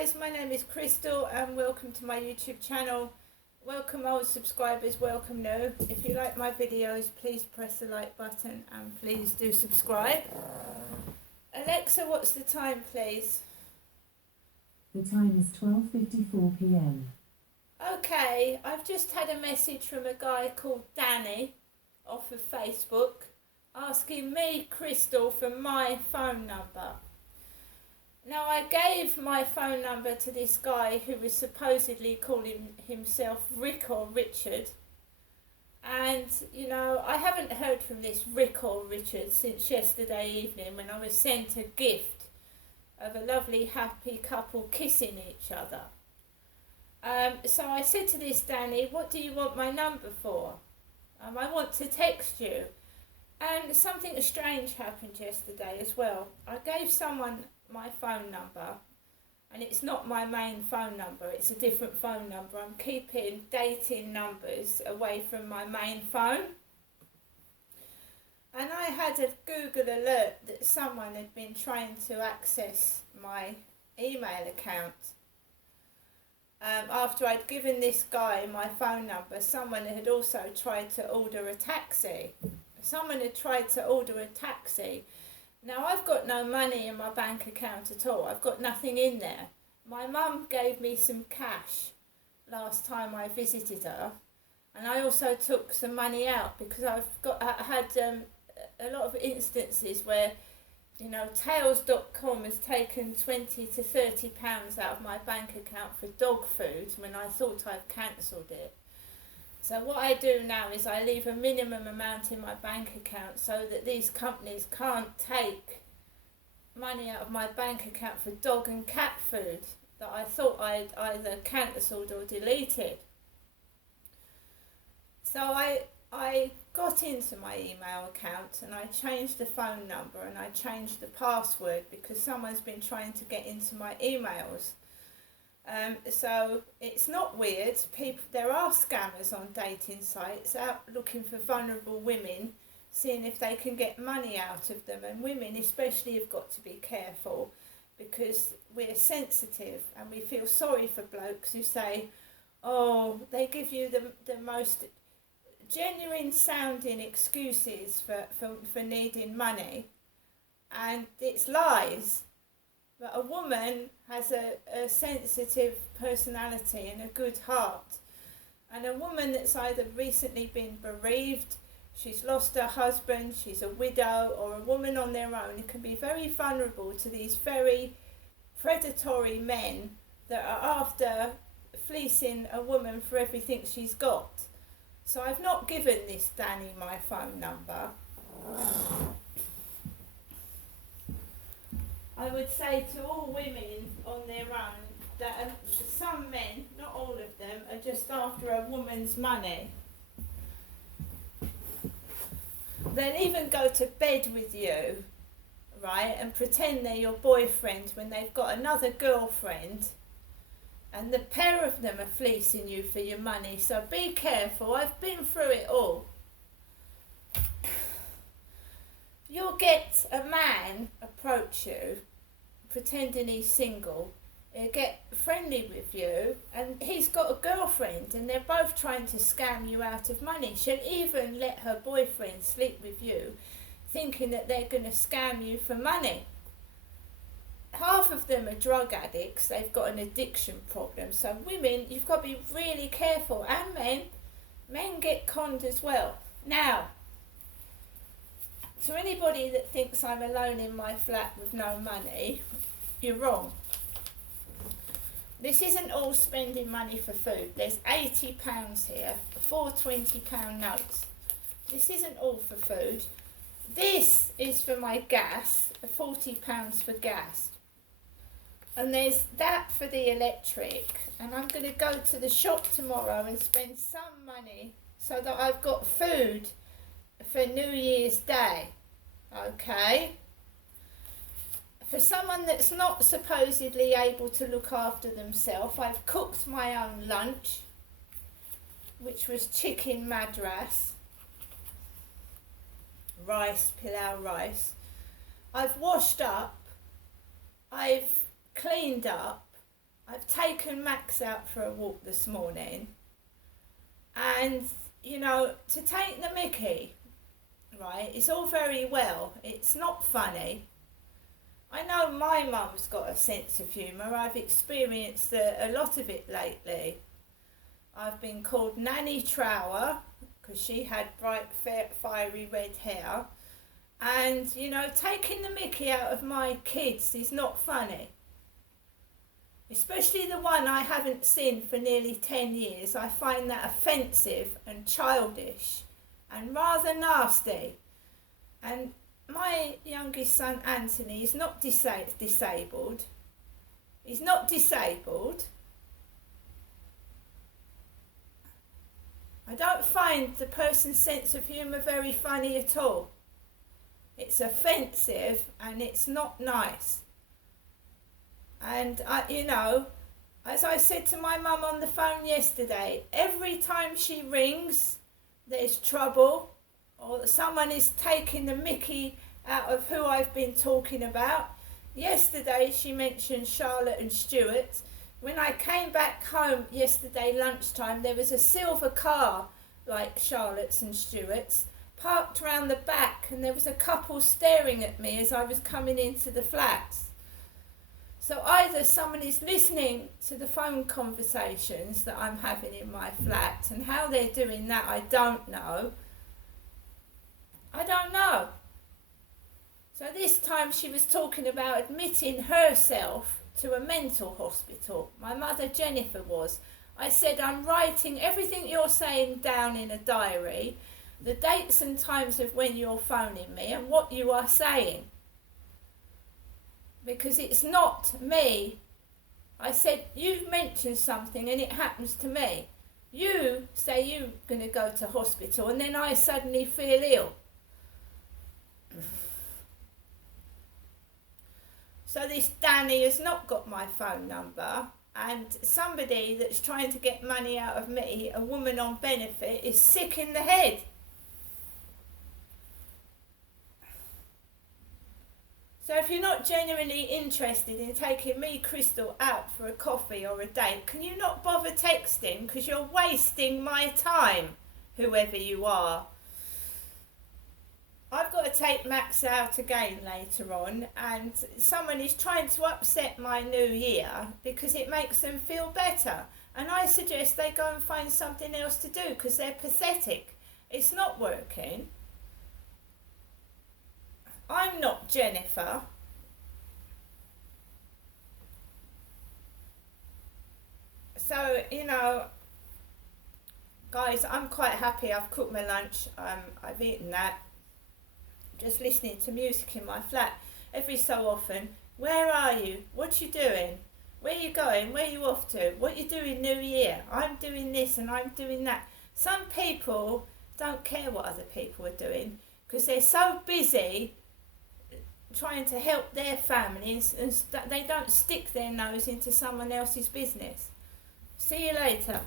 guys, my name is Crystal and welcome to my YouTube channel. Welcome old subscribers, welcome new. If you like my videos, please press the like button and please do subscribe. Alexa, what's the time please? The time is 12:54 p.m. Okay, I've just had a message from a guy called Danny off of Facebook asking me, Crystal, for my phone number. Now, I gave my phone number to this guy who was supposedly calling himself Rick or Richard. And, you know, I haven't heard from this Rick or Richard since yesterday evening when I was sent a gift of a lovely happy couple kissing each other. So I said to this Danny, what do you want my number for? I want to text you. And something strange happened yesterday as well. I gave someone my phone number and it's not my main phone number, it's a different phone number. I'm keeping dating numbers away from my main phone. And I had a Google alert that someone had been trying to access my email account. After I'd given this guy my phone number, someone had also tried to order a taxi. Someone had tried to order a taxi. Now, I've got no money in my bank account at all. I've got nothing in there. My mum gave me some cash last time I visited her. And I also took some money out because I had a lot of instances where, you know, Tails.com has taken 20 to 30 pounds out of my bank account for dog food when I thought I'd cancelled it. So what I do now is I leave a minimum amount in my bank account so that these companies can't take money out of my bank account for dog and cat food that I thought I'd either cancelled or deleted. So I got into my email account and I changed the phone number and I changed the password because someone's been trying to get into my emails. So it's not weird. There are scammers on dating sites out looking for vulnerable women, seeing if they can get money out of them. And women especially have got to be careful because we're sensitive and we feel sorry for blokes who say, oh, they give you the most genuine sounding excuses for needing money, and it's lies. But a woman has a sensitive personality and a good heart. And a woman that's either recently been bereaved, she's lost her husband, she's a widow, or a woman on their own can be very vulnerable to these very predatory men that are after fleecing a woman for everything she's got. So I've not given this Danny my phone number. I would say to all women on their own that some men, not all of them, are just after a woman's money. They'll even go to bed with you, right, and pretend they're your boyfriend when they've got another girlfriend, and the pair of them are fleecing you for your money. So be careful. I've been through it all. You'll get a man approach you pretending he's single. He'll get friendly with you and he's got a girlfriend and they're both trying to scam you out of money. She'll even let her boyfriend sleep with you thinking that they're going to scam you for money. Half of them are drug addicts. They've got an addiction problem. So women, you've got to be really careful. And men get conned as well. Now, to anybody that thinks I'm alone in my flat with no money, you're wrong. This isn't all spending money for food. There's £80 here, 4 £20 notes. This isn't all for food. This is for my gas, £40 for gas. And there's that for the electric. And I'm going to go to the shop tomorrow and spend some money so that I've got food for New Year's Day. Okay? For someone that's not supposedly able to look after themselves, I've cooked my own lunch, which was chicken madras, rice, pilau rice. I've washed up, I've cleaned up, I've taken Max out for a walk this morning, and to take the mickey, right, it's all very well, it's not funny. I know my mum's got a sense of humour. I've experienced a lot of it lately. I've been called Nanny Trower because she had bright, fiery red hair. And, taking the mickey out of my kids is not funny. Especially the one I haven't seen for nearly 10 years. I find that offensive and childish and rather nasty. And my youngest son, Anthony, is not disabled. He's not disabled. I don't find the person's sense of humour very funny at all. It's offensive and it's not nice. And, as I said to my mum on the phone yesterday, every time she rings, there's trouble, or someone is taking the mickey out of who I've been talking about. Yesterday she mentioned Charlotte and Stuart. When I came back home yesterday lunchtime, there was a silver car like Charlotte's and Stuart's parked round the back, and there was a couple staring at me as I was coming into the flats. So either someone is listening to the phone conversations that I'm having in my flat, and how they're doing that I don't know. So this time she was talking about admitting herself to a mental hospital. My mother Jennifer was. I said, I'm writing everything you're saying down in a diary, the dates and times of when you're phoning me and what you are saying. Because it's not me. I said, you mentioned something and it happens to me. You say you're going to go to hospital and then I suddenly feel ill. So this Danny has not got my phone number, and somebody that's trying to get money out of me, a woman on benefit, is sick in the head. So if you're not genuinely interested in taking me, Crystal, out for a coffee or a date, can you not bother texting? Because you're wasting my time, whoever you are. I've got to take Max out again later on, and someone is trying to upset my new year because it makes them feel better. And I suggest they go and find something else to do because they're pathetic. It's not working. I'm not Jennifer. So, guys, I'm quite happy. I've cooked my lunch. I've eaten that. Just listening to music in my flat. Every so often, where are you? What you doing? Where you going? Where you off to? What you doing New Year? I'm doing this and I'm doing that. Some people don't care what other people are doing because they're so busy trying to help their families and they don't stick their nose into someone else's business. See you later.